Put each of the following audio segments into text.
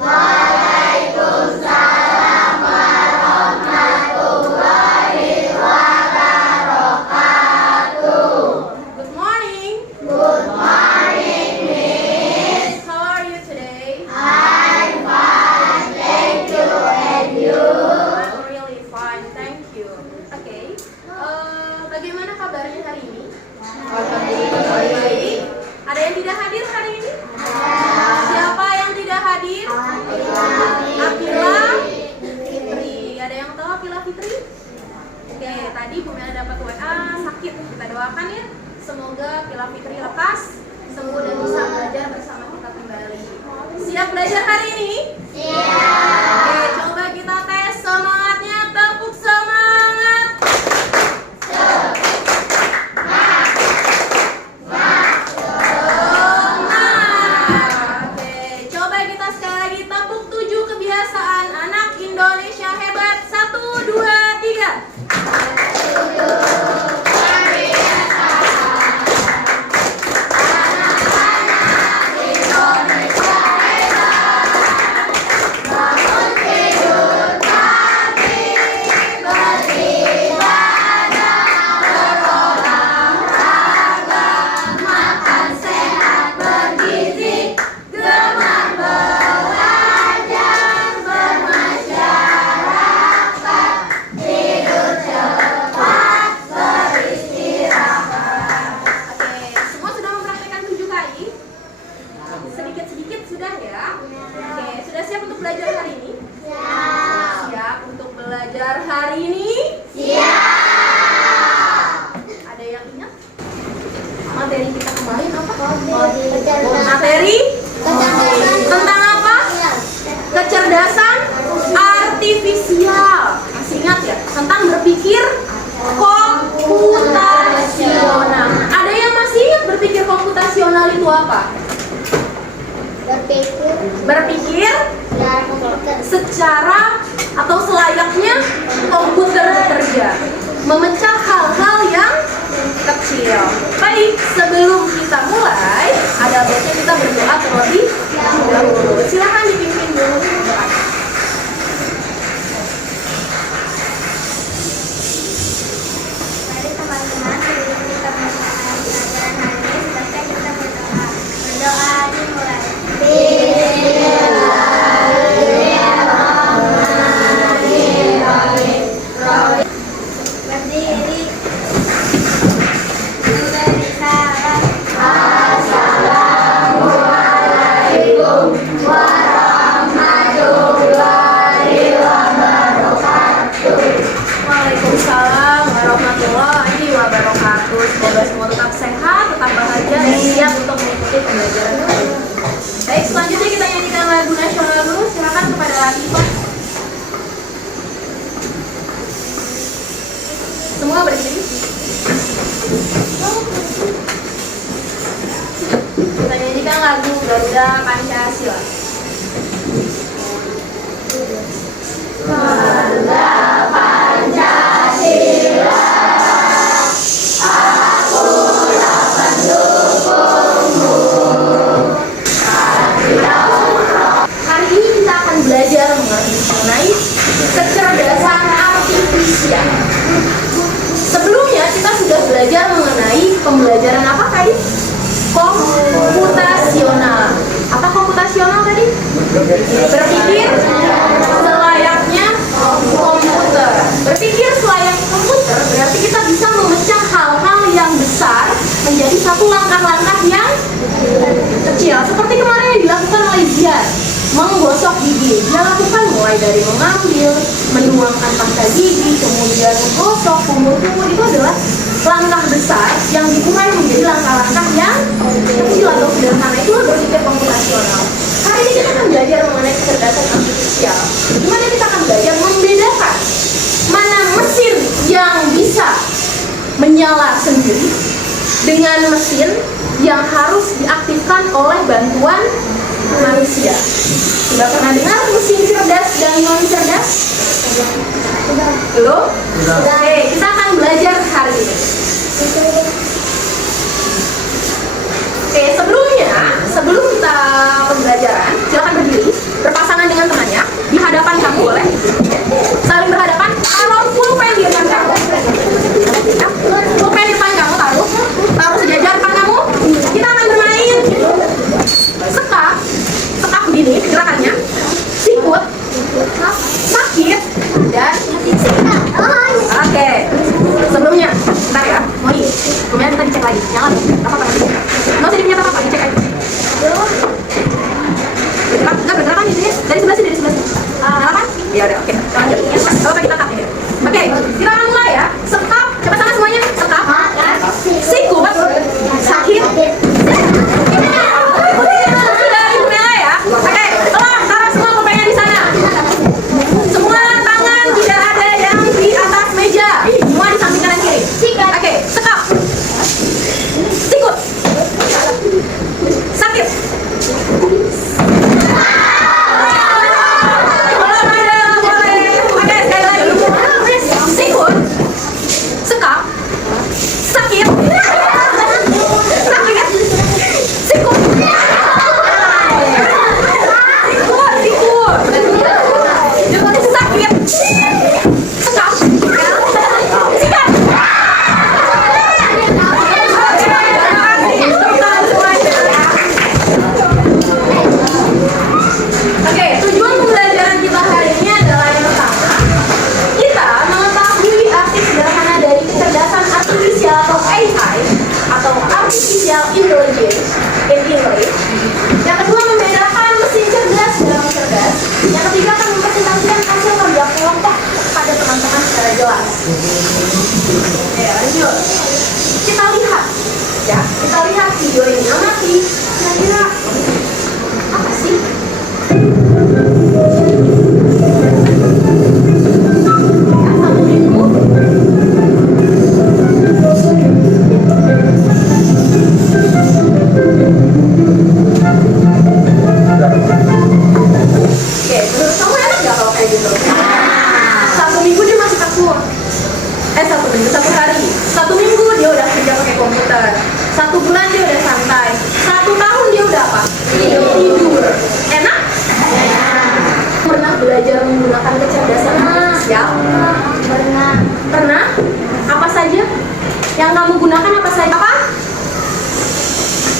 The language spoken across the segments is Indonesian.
Waalaikumsalam warahmatullahi wabarakatuh. Good morning. Good morning, Miss. How are you today? I'm fine, thank you. And you? I'm really fine, thank you. Okay. Bagaimana kabarnya hari ini? Alhamdulillah Baik. Ada yang tidak hadir hari ini? Siapa yang tidak hadir? Apila Fitri. Ada yang tahu Apila Fitri? Oke, tadi Bu Mela dapat WA sakit. Kita doakan ya. Semoga Apila Fitri lekas sembuh dan bisa belajar bersama kita kembali. Siap belajar hari ini? Oke, coba kita tes semangatnya. Tepuk semangat. Oke, coba kita sekali lagi tepuk 7 kebiasaan anak Indonesia hebat. 1, 2, 3. Oke, semua sudah mempraktekkan 7 kali? Sedikit-sedikit sudah ya? Oke, sudah siap untuk belajar hari ini? Siap untuk belajar hari ini? Ada yang ingat? Materi kita kemarin apa? Materi? Tentang apa? Kecerdasan artifisial. Masih ingat ya? Tentang berpikir komputasional. Ada yang masih ingat berpikir komputasional itu apa? Berpikir secara atau selayaknya komputer bekerja, memecah hal-hal yang kecil. Baik, sebelum kita mulai, ada baiknya kita berdoa terlebih dahulu. Silahkan dipimpin dulu doa. Mari teman-teman, sebelum kita melakukan pelajaran hari ini, sebaiknya kita berdoa. Berdoa dimulai. Bismillahirrahmanirrahim. Berdiri. Memberi salam. Assalamualaikum warahmatullahi wabarakatuh. Waalaikumsalam warahmatullahi wabarakatuh. Semoga semua tetap sehat, tetap bahagia, dan siap untuk mengikuti pembelajaran hari ini. Baik, selanjutnya kita nyanyikan lagu nasional dulu. Silakan kepada Iva. Semua berdiri. Kita nyanyikan lagu Garuda Pancasila. Hari ini kita akan belajar mengenai kecerdasan artifisial. Sebelumnya kita sudah belajar mengenai pembelajaran apa tadi? Komputasional. Apa komputasional tadi? Berpikir selayaknya komputer. Berpikir selayaknya komputer berarti kita bisa memecah hal-hal yang besar menjadi satu langkah-langkah yang kecil. Seperti kemarin yang dilakukan oleh Zian, menggosok gigi. Dia lakukan mulai dari mengambil, menuangkan pasta gigi, kemudian menggosok, kumur-kumur. Itu adalah langkah besar yang dimulai menjadi langkah-langkah yang kecil atau sederhana. Itulah berpikir komputasional. Hari ini kita akan belajar mengenai kecerdasan artifisial. Gimana kita akan belajar membedakan mana mesin yang bisa menyala sendiri dengan mesin yang harus diaktifkan oleh bantuan manusia. Sudah pernah dengar mesin cerdas dan non cerdas? Belum? Oke, kita akan belajar hari ini. Oke, sebelum kita pembelajaran, silakan berdiri, berpasangan lagi. Nyala dong. Apa apa lagi? Nggak usah dilihat apa-apa, dicek aja. Nggak bergerak kan di sini? Dari sebelah sini, dari sebelah sini. Nyala kan? Ya udah, oke. Lanjut. Oke, kita cut ya. Oke, kita akan mulai ya. Sekap, coba sana semuanya. Sekap. Sikut. Sakit. Sudah Ibu Mela ya. Oke, taruh semua pemainnya di sana. Semua tangan tidak ada yang di atas meja. Semua di samping kanan kiri. Oke, sekap. Sikut. Sakit. Oke, sekali lagi. Sikut. Sekap. Sakit. Sakit. Sikut. Sakit. Sekap. Sikat. Oke, tujuan pembelajaran kita hari ini adalah yang pertama, kita mengetahui arti sederhana dari kecerdasan artifisial atau AI atau Artificial Intelligence in English. Yang kedua, membedakan mesin cerdas dan mesin cerdas. Yang ketiga, akan mempresentasikan hasil kerja kelompok pada teman-teman secara jelas. Oke, lanjut. Kita lihat, ya, kita lihat video ini. Amati, kira-kira apa sih? Satu minggu. Oke, menurut kamu enak gak kalau kayak gitu? Satu minggu dia masih semua. Satu hari. Satu minggu dia udah kerja pakai komputer. 1 bulan dia udah santai. 1 tahun dia udah apa? Tidur. Enak? Pernah belajar menggunakan kecerdasan artifisial? Pernah? Apa saja? Yang kamu gunakan apa saja? Apa?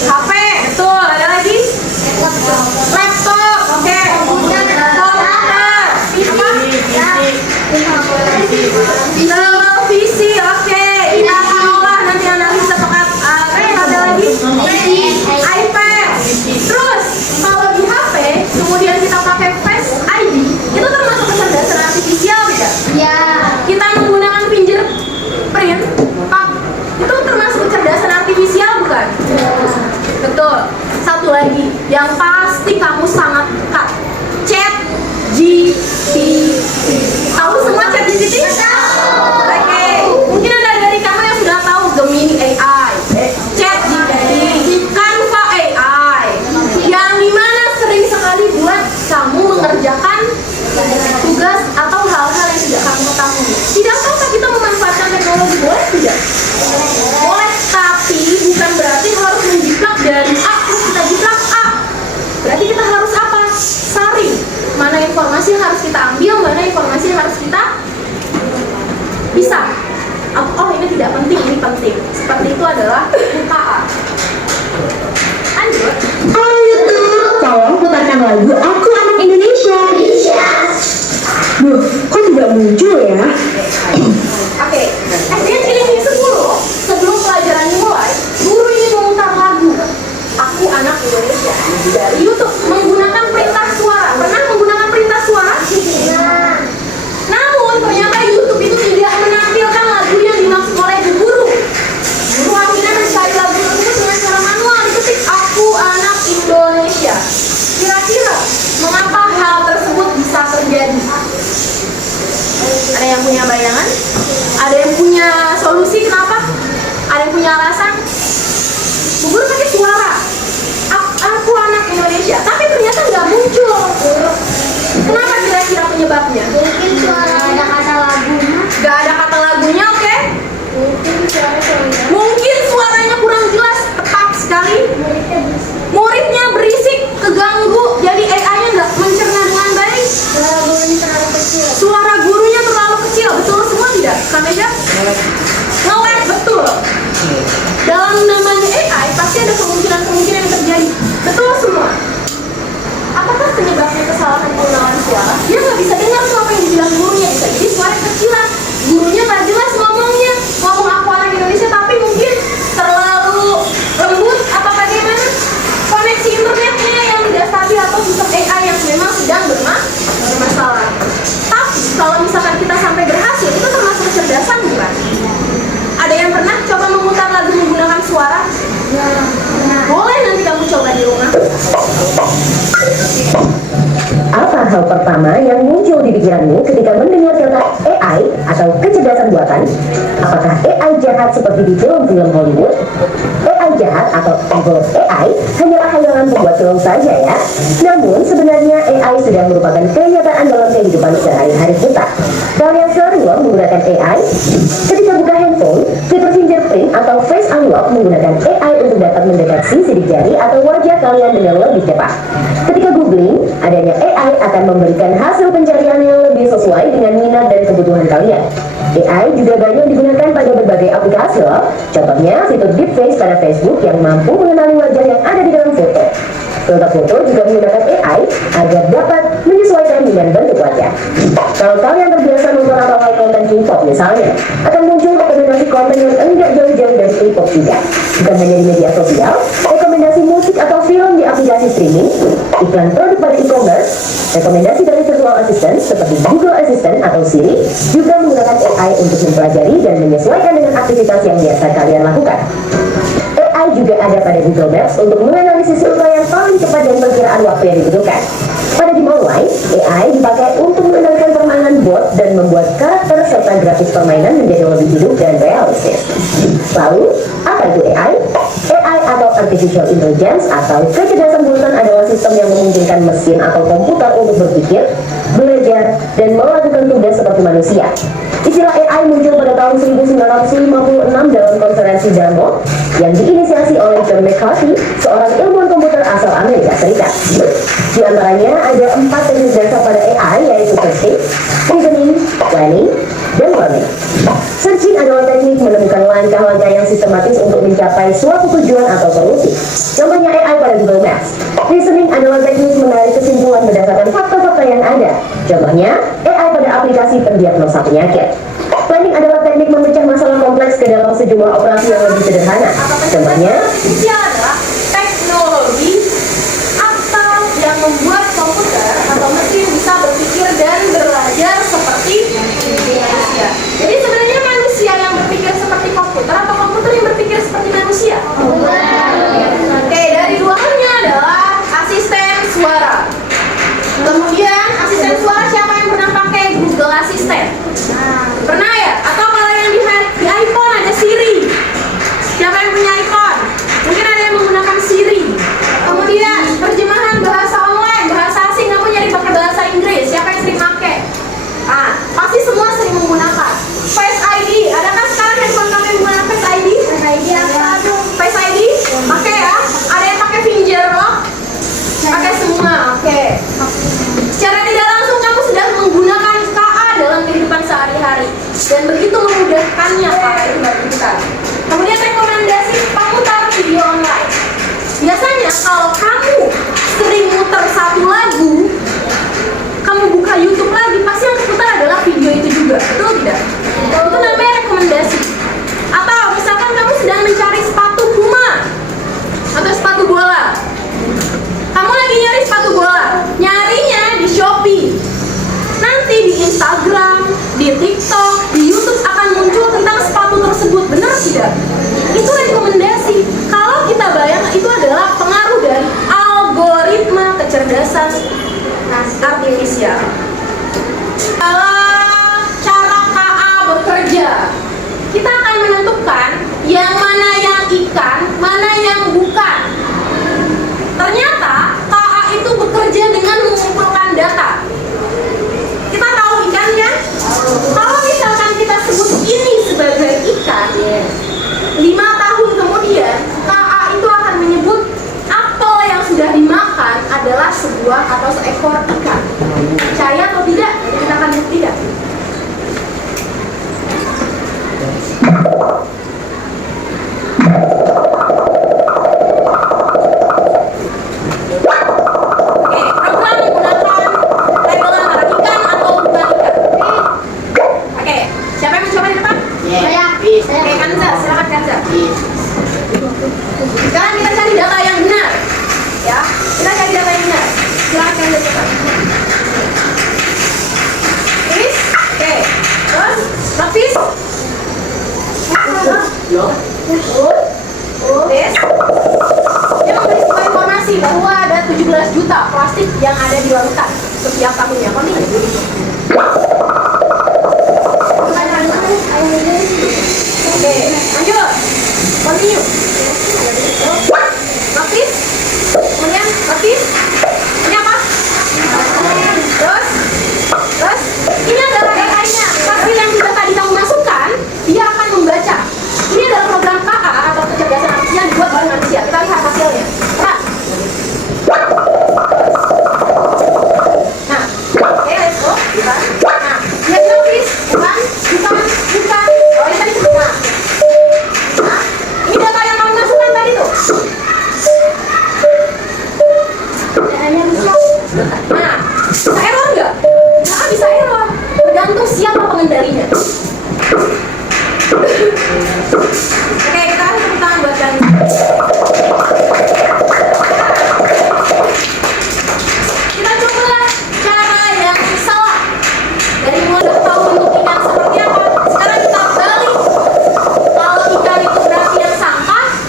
HP, betul. Ada lagi? Laptop, oke. Komputer, televisi, oke. Kita akan olah nanti analisa pekat. Ada lagi? iPad. Terus kalau di HP, kemudian kita pakai Face ID, itu termasuk kecerdasan artifisial tidak? Ya. Kita menggunakan fingerprint, itu termasuk kecerdasan artifisial bukan? Betul. Satu lagi yang pasti kamu sangat dekat, ChatGPT. Tahu semua ChatGPT? Oke. Mungkin ada dari kamu yang sudah tahu Gemini AI, ChatGPT, Canva AI, yang dimana sering sekali buat kamu mengerjakan tugas atau hal-hal yang tidak kamu ketahui. Tidak tahukah kita memanfaatkan teknologi? Boleh tidak? Boleh, tapi bukan berarti harus menjiplak dari A terus kita jiplak A. Berarti kita harus apa? Saring. Mana informasi yang harus kita ambil, mana informasi yang harus kita bisa. Oh, ini tidak penting, ini penting. Seperti itu adalah UKA. Lanjut. Halo YouTube, tolong putarkan lagu Aku Anak Indonesia. Duh, kok tidak muncul ya? Oke, SD Cilinyi 10, sebelum pelajaran dimulai, guru ini memutar lagu Aku Anak Indonesia dari YouTube menggunakan perintah suara. Pernah menggunakan perintah suara? Namun ternyata YouTube itu tidak menampilkan lagu yang dimaksud oleh guru. Guru akhirnya mencari lagu tersebut dengan cara manual, diketik Aku Anak Indonesia. Kira-kira mengapa hal tersebut bisa terjadi? Ada yang punya bayangan? Ada yang punya solusi kenapa? Ada yang punya alasan? Bu Guru pakai suara Aku Anak Indonesia, tapi ternyata nggak muncul. Kenapa kira-kira penyebabnya? Mungkin suara ada kata lagunya. Nggak ada kata lagunya, oke? Mungkin suaranya kurang jelas, tepat sekali. Muridnya berisik, keganggu, jadi AI-nya nggak mencerna dengan baik. Suara gurunya terlalu kecil, betul semua tidak? Kameja? Ngelag, betul. Dalam namanya AI pasti ada kemungkinan-kemungkinan yang terjadi. Betul semua. Apakah penyebabnya kesalahan pengenalan suara? Dia nggak bisa dengar semua apa yang dibilang gurunya, bisa jadi suara kecilan. Gurunya nggak jelas ngomongnya, ngomong Aku Anak Indonesia, tapi mungkin terlalu sedang bermasalah. Tapi kalau misalkan kita sampai berhasil, itu termasuk kecerdasan bukan? Ada yang pernah coba memutar lagu menggunakan suara? Boleh nanti kamu coba di rumah. Apa hal pertama yang muncul di pikiranmu ketika mendengar kata AI atau kecerdasan buatan? Apakah AI jahat seperti di film-film Hollywood? AI jahat atau evil AI hanyalah khayalan pembuat film saja ya. Namun sebenarnya AI sudah merupakan kenyataan dalam kehidupan sehari-hari kita. Kalian sering loh menggunakan AI? Ketika buka handphone, fitur fingerprint atau face unlock menggunakan AI untuk dapat mendeteksi sidik jari atau wajah kalian dengan lebih cepat. Ketika googling, adanya AI akan memberikan hasil pencarian yang lebih sesuai dengan minat dan kebutuhan kalian. AI juga banyak digunakan pada berbagai aplikasi loh. Contohnya fitur deepfake pada Facebook yang mampu mengenali wajah yang ada di dalam foto. Filter foto juga menggunakan AI agar dapat menyesuaikan dengan bentuk wajah. Kalau kalian terbiasa nonton atau like konten K-pop misalnya, akan muncul rekomendasi konten yang enggak jauh-jauh dari K-pop juga. Bukan hanya di media sosial, rekomendasi musik atau film di aplikasi streaming, iklan produk pada e-commerce, rekomendasi dari virtual assistant seperti Google Assistant atau Siri juga menggunakan AI untuk mempelajari dan menyesuaikan dengan aktivitas yang biasa kalian lakukan. AI juga ada pada Google Maps untuk menganalisis rute yang paling cepat dan perkiraan waktu yang dibutuhkan. Pada game online, AI dipakai untuk mengendalikan permainan bot dan membuat karakter serta grafis permainan menjadi lebih hidup dan realistis. Lalu, apa itu AI? AI atau Artificial Intelligence atau kecerdasan buatan adalah sistem yang memungkinkan mesin atau komputer untuk berpikir, belajar, dan melakukan tugas seperti manusia. Istilah AI muncul pada tahun 1956 dalam konferensi Dartmouth yang diinisiasi oleh John McCarthy, seorang ilmuwan komputer asal Amerika Serikat. Di antaranya ada 4 teknik dasar pada AI, yaitu searching, reasoning, planning, dan learning. Searching adalah teknik menemukan langkah-langkah yang sistematis untuk mencapai suatu tujuan atau solusi. Contohnya AI pada Google Maps. Reasoning adalah teknik menarik kesimpulan berdasarkan fakta-fakta yang ada. Contohnya AI pada aplikasi pendiagnosa penyakit. Planning adalah teknik memecah masalah kompleks ke dalam sejumlah operasi yang lebih sederhana. Contohnya, artifisial adalah teknologi atau yang membuat komputer atau mesin bisa berpikir dan belajar seperti manusia. Jadi sebenarnya manusia yang berpikir seperti komputer atau komputer yang berpikir seperti manusia? Oke, dari ruangannya adalah asisten suara. Kemudian asisten suara siapa yang pernah pakai Google Assistant? Pernah ya? Atau kalau yang di iPhone ada Siri. Siapa yang punya iPhone? Mungkin ada yang menggunakan Siri. Kemudian terjemahan bahasa online, bahasa asing kamu nyari pakai bahasa Inggris. Siapa yang sering pakai? Ah, pasti semua sering menggunakan. Face ID, adakah sekarang handphone kamu yang menggunakan Face ID? Face ID apa? Face ID? Pakai ya? Ada yang pakai finger lock? Pakai semua, oke. Secara tidak langsung kamu sedang menggunakan KA dalam kehidupan sehari-hari dan begitu memudahkannya KA itu bagi kita. Kemudian rekomendasi pemutar video online. Biasanya kalau kamu sering muter satu lagu, kamu buka YouTube lagi, pasti yang terputar adalah video itu juga, betul tidak? Itu namanya rekomendasi. Atau misalkan kamu sedang mencari sepatu Puma atau sepatu bola. Kamu lagi nyari sepatu bola, nyarinya di Shopee. Nanti di Instagram, di TikTok, di YouTube akan muncul tentang sepatu tersebut, benar tidak? Itu rekomendasi. Kalau kita bayangkan itu adalah pengaruh dari algoritma kecerdasan artifisial. Cara KA bekerja, kita akan menentukan yang mana yang ikan, mana yang bukan. Ternyata KA itu bekerja dengan mengumpulkan data. Kita tahu ikan kan? Kalau misalkan kita sebut ini sebagai ikan, 5 tahun kemudian KA itu akan menyebut apel yang sudah dimakan adalah sebuah atau seekor ikan. Percaya atau tidak? Kita akan buktikan. Sekarang kita cari data yang benar, ya. Kita cari data yang benar. Silakan cepat. Nafis? Tes. Dia memberi sebuah informasi bahwa ada 17 juta plastik yang ada di lautan setiap tahunnya. Continue. Oke, lanjut. Continue. Nafis? Kemudian Nafis? Ini apa? Terus? Ini adalah AI-nya. Hasil yang sudah tadi kamu masukkan, dia akan membaca. Ini adalah program KA atau kecerdasan artificial dibuat oleh manusia. Kita lihat hasilnya. Nah, oke, let's go. Bukan. Nah, lihat Nafis. Bukan. Oh, ini tadi sebut. Nah, ini data yang kamu masukkan tadi tuh. Nah, bisa error nggak? Nggak bisa error. Tergantung siapa pengendalinya. Oke, kita kasih tepuk tangan buat kalian. Kita coba cara yang salah. Dari mulai udah tahu bentuk ikan seperti apa. Sekarang kita balik. Kalau ikan itu berarti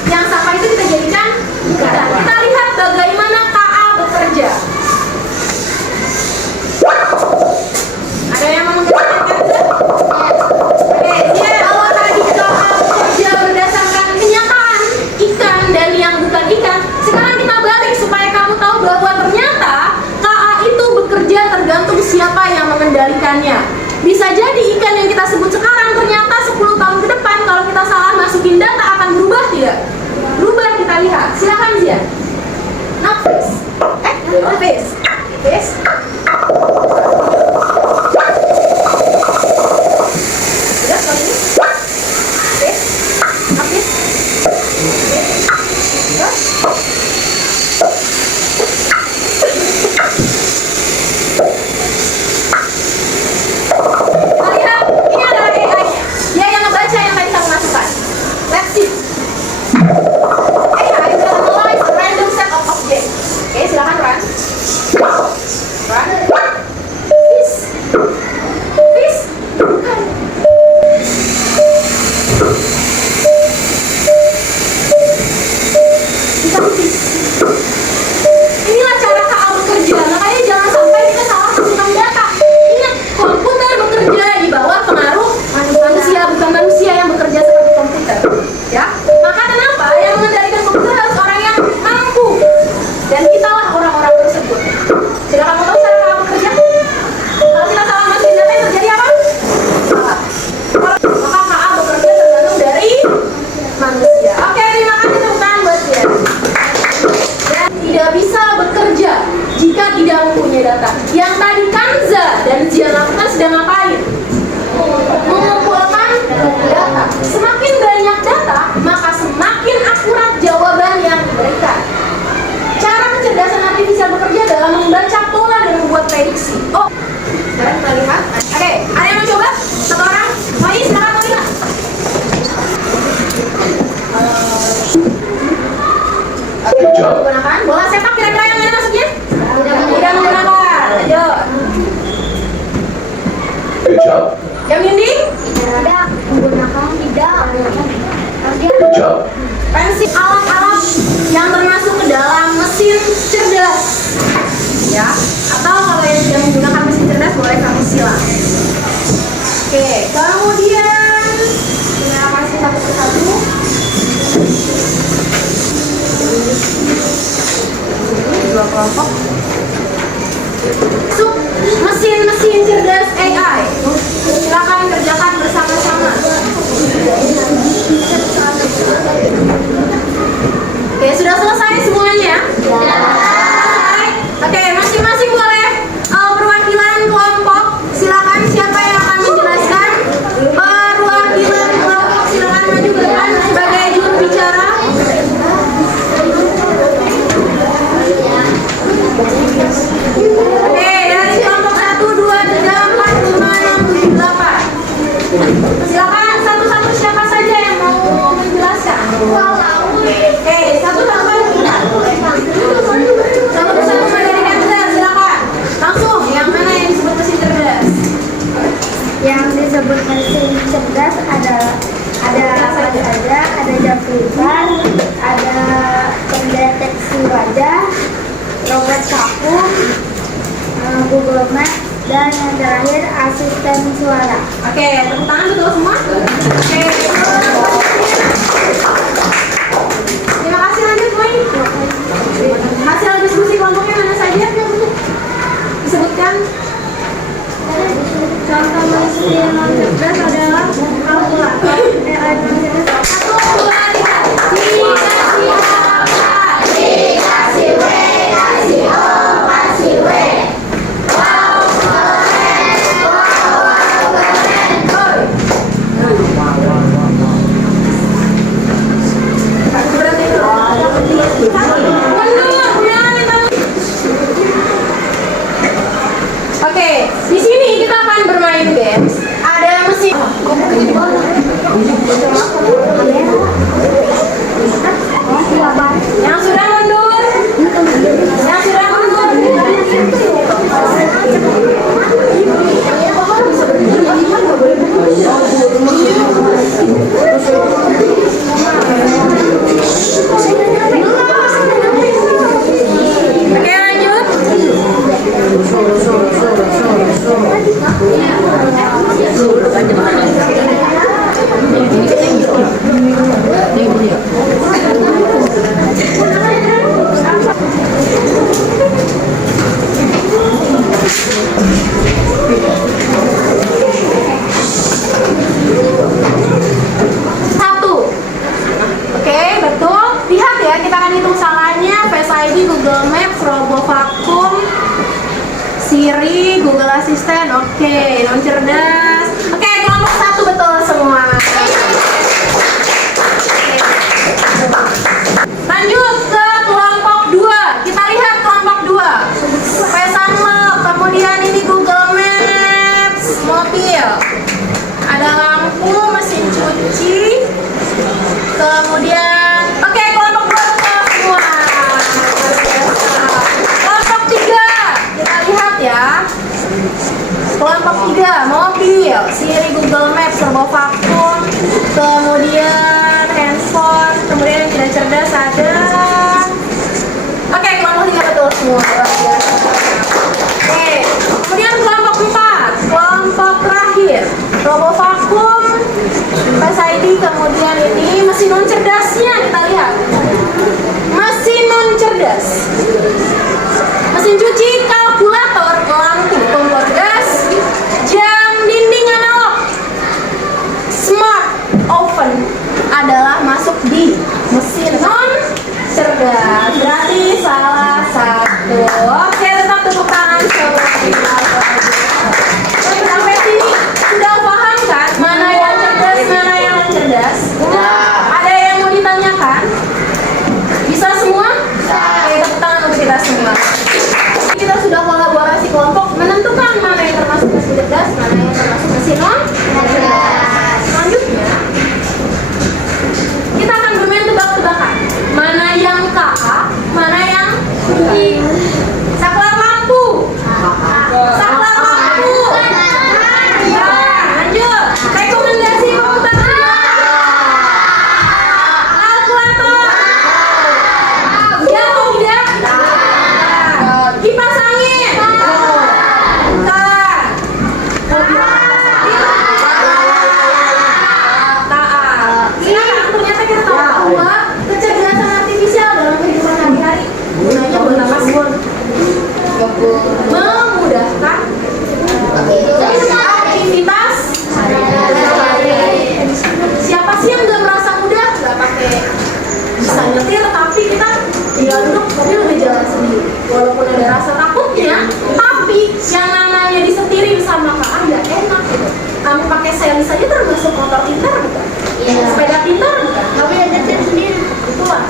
yang sampah itu kita jadikan ikan. Kita lihat bagaimana KA bekerja. Ada yang mau menggambarkan? Oke, dia kalau tadi KA bekerja berdasarkan kenyataan ikan dan yang bukan ikan. Sekarang kita balik supaya kamu tahu bahwa ternyata KA itu bekerja tergantung siapa yang mengendalikannya. Bisa jadi ikan yang kita sebut sekarang ternyata 10 tahun ke depan kalau kita salah masukin data akan berubah tidak? Berubah, kita lihat. Silakan Zia. Nafis. Nafis. Udah, kalau ini. Nafis. Lihat, ini adalah AI-nya. Dia yang ngebaca yang tadi kamu masukkan. Let's see. AI will analyze a random set of objects. Oke, silakan run. Fish. Bukan. Bukan fish. Inilah cara KA bekerja. Makanya jangan sampai kita salah masukkan data. Ingat, komputer bekerja di bawah pengaruh manusia, bukan manusia yang bekerja seperti komputer. Ya, maka kenapa yang mengendalikan komputer harus orang yang mampu. Dan kitalah orang-orang tersebut. Sudah kamu tahu cara KA bekerja? Kalau kita salah masukin data yang terjadi apa? Salah. Maka KA bekerja tergantung dari manusia. Oke, terima kasih tepuk tangan buat dia. Dan tidak bisa bekerja jika tidak mempunyai data. Yang tadi Kanza dan Zia lakukan sedang ngapain? Mengumpulkan data. Semakin banyak data, maka semakin akurat jawaban yang diberikan. Cara kecerdasan artifisial bekerja adalah membaca pola dan membuat prediksi. Oh, sekarang kita lihat. Oke, ada yang mau coba? Satu orang? Mau ini silakan mau lihat. Oke, menggunakan bola sepak kira-kira yang mana masuknya? Tidak menggunakan. Ayo. Good job. Yang dinding? Tidak menggunakan. Good job. Pensil, alat-alat yang termasuk ke dalam mesin cerdas. Ya, atau kalau yang tidak menggunakan mesin cerdas boleh kamu silang. Oke, kemudian kita kasih satu persatu. Dua kelompok. Masuk mesin-mesin cerdas AI. Silakan kerjakan bersama-sama. Oke, sudah selesai semuanya? Selesai. Oke, masing-masing boleh perwakilan kelompok. Silakan siapa yang akan menjelaskan? Perwakilan kelompok silakan maju ke depan sebagai juru bicara. Oke, dari kelompok 1, 2, 3, 4, 5, 6, 7, 8. Silakan satu-satu siapa saja yang mau menjelaskan. Oke, satu tambah. Google Maps, dan yang terakhir asisten suara. Oke, tepuk tangan betul semua? Oke. Terima kasih, lanjut Mai. Hasil diskusi kelompoknya mana saja? Disebutkan. Contoh mesin non cerdas adalah kalkulator. AI non cerdas. 1, 2, 3. Dikasih W, kasih O, kasih W. Wow, keren. Wow, keren. Berarti Oke, di sini kita akan bermain games. Ada mesin. Yang sudah mundur. Yang sudah mundur. Oke, lanjut. Satu. Oke, betul. Lihat ya, kita akan hitung salahnya. Face ID, Google Maps, RoboVacuum, Siri, Google Assistant. Oke, non cerdas. Oke, kelompok 1 betul semua. Lanjut ke kelompok 2. Kita lihat kelompok 2. Face Unlock, kemudian ini Google Maps, mobil. Ada lampu, mesin cuci. Kemudian oke, kelompok 2 betul semua. Kelompok 3. Kita lihat ya. Kelompok 3, mobil, Siri, Google Maps, RoboVacuum, kemudian handphone, kemudian yang tidak cerdas ada. Oke, kelompok 3 betul semua. Oke, kemudian kelompok 4, kelompok terakhir, RoboVacuum, Face ID, kemudian ini mesin non cerdasnya kita lihat. Mesin non cerdas. Mesin cuci, kalkulator, lampu, kompor gas, jam dinding analog, smart oven adalah masuk di mesin non cerdas. Berarti salah satu. Oke, tetap tepuk tangan semua. Sampai sini sudah paham kan mana yang cerdas, mana yang non cerdas? Ada yang mau ditanyakan? Bisa semua? Oke, tepuk tangan untuk kita semua. Kita sudah kolaborasi kelompok menentukan mana yang termasuk mesin cerdas, mana yang termasuk mesin non cerdas. Selanjutnya kita akan bermain tebak-tebakan. Mana yang KA, mana yang I. Saklar lampu. Saklar lampu. Nah, lanjut. Rekomendasi komputer. Kalkulator. Ya atau tidak? Kipas angin. Taat. Silakan. Ternyata kita tahu bahwa kecerdasan artifisial dalam kehidupan sehari-hari gunanya buat apa sih? Memudahkan aktivitas sehari-hari. Siapa sih yang nggak merasa mudah? Nggak pakai bisa nyetir, tapi kita tinggal duduk mobil udah jalan sendiri. Walaupun ada rasa takutnya, tapi yang namanya disetirin sama kakak nggak enak gitu. Kamu pakai seli saja termasuk motor pintar bukan? Sepeda pintar bukan? Tapi ada nyetir sendiri. Itulah.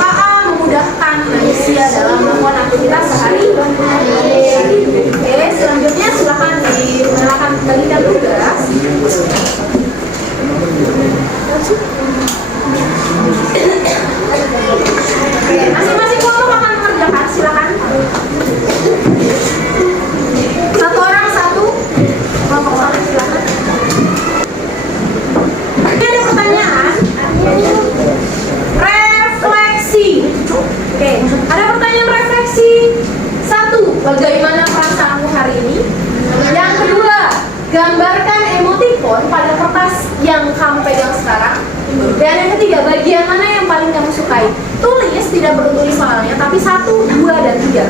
KA memudahkan manusia dalam melakukan aktivitas sehari-hari. Oke, selanjutnya silakan dinyalakan bagikan tugas. Oke, masing-masing kelompok akan mengerjakan. Silakan. Satu orang satu. Kelompok satu silakan. Ini ada pertanyaan. Refleksi. Oke, ada pertanyaan refleksi. 1. bagaimana perasaanmu hari ini? Yang kedua, gambarkan emoticon pada kertas yang kamu pegang sekarang. Dan yang ketiga, bagian mana yang paling kamu sukai? Tulis, tidak perlu tulis soalnya, tapi 1, 2, dan 3.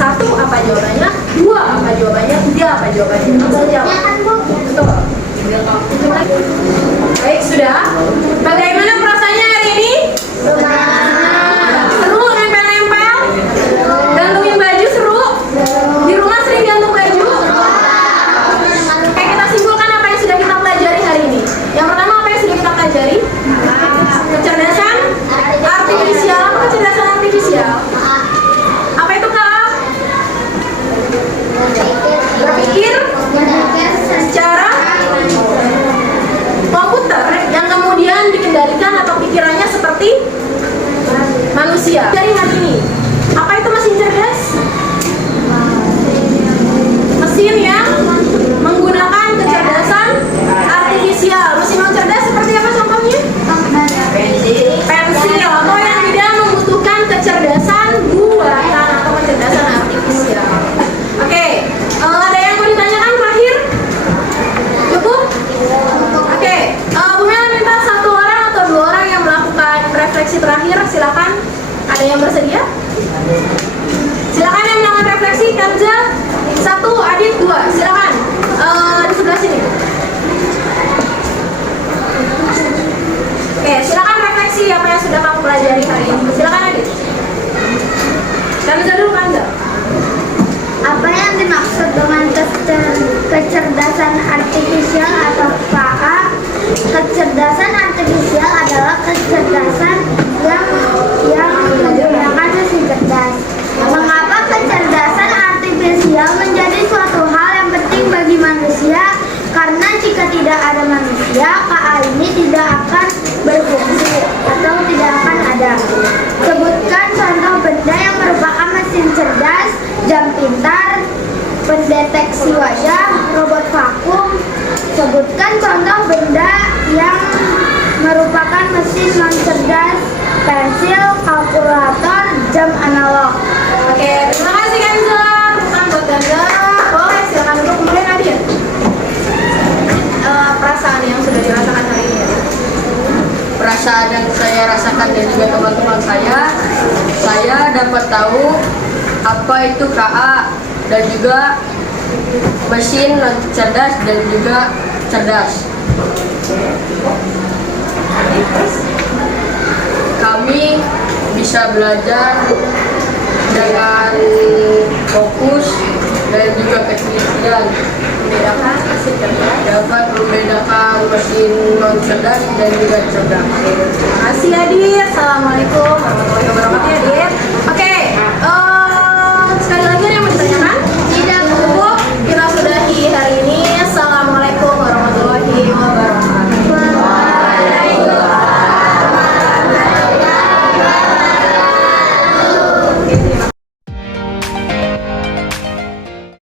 1 apa jawabannya? 2 apa jawabannya? 3 apa jawabannya? Langsung jawab. Betul. Baik, sudah. Bagaimana perasaannya hari ini? Seru nempel-nempel? Gantungin baju seru? Di rumah sering gantung baju? Oke, kita simpulkan apa yang sudah kita pelajari hari ini. Yang pertama, apa yang sudah kita pelajari? Kecerdasan artifisial. Apa kecerdasan artifisial? Apa itu, Kak? Berpikir secara komputer yang kemudian dikendalikan atau pikirannya seperti manusia. Dari hari ini, apa itu mesin cerdas? Mesin yang menggunakan kecerdasan artifisial. Mesin yang cerdas seperti apa contohnya? Pensil, atau yang tidak membutuhkan kecerdasan buatan atau kecerdasan artifisial. Oke, ada yang mau ditanyakan terakhir? Cukup? Oke, Bu Mel minta 1 orang atau 2 orang yang melakukan refleksi terakhir, silakan. Ada yang bersedia? Silakan yang melakukan refleksi. Kanza 1, Adit 2, silakan. Di sebelah sini. Oke, silakan refleksi apa yang sudah kamu pelajari hari ini. Silakan Adit. Kanza dulu, Kanza. Apa yang dimaksud dengan kecerdasan artifisial atau KA? Kecerdasan artifisial adalah kecerdasan yang menggunakan mesin cerdas. Mengapa kecerdasan artifisial menjadi suatu hal yang penting bagi manusia? Karena jika tidak ada manusia, KA ini tidak akan berfungsi atau tidak akan ada. Sebutkan contoh benda yang merupakan mesin cerdas, jam pintar, pendeteksi wajah, robot vakum. Sebutkan contoh benda yang merupakan mesin non cerdas, pensil, kalkulator, jam analog. Oke, terima kasih Kanza. Bukan buat Kanza. Boleh, silakan duduk. Kemudian Adit. Perasaan yang sudah dirasakan hari ini. Perasaan yang saya rasakan dan juga teman-teman saya dapat tahu apa itu KA dan juga mesin cerdas dan juga cerdas. Kami bisa belajar dengan fokus dan juga ketelitian, Membedakan mesin cerdas. dapat membedakan mesin non cerdas dan juga cerdas. Terima kasih Adit. Assalamualaikum warahmatullahi wabarakatuh Adit.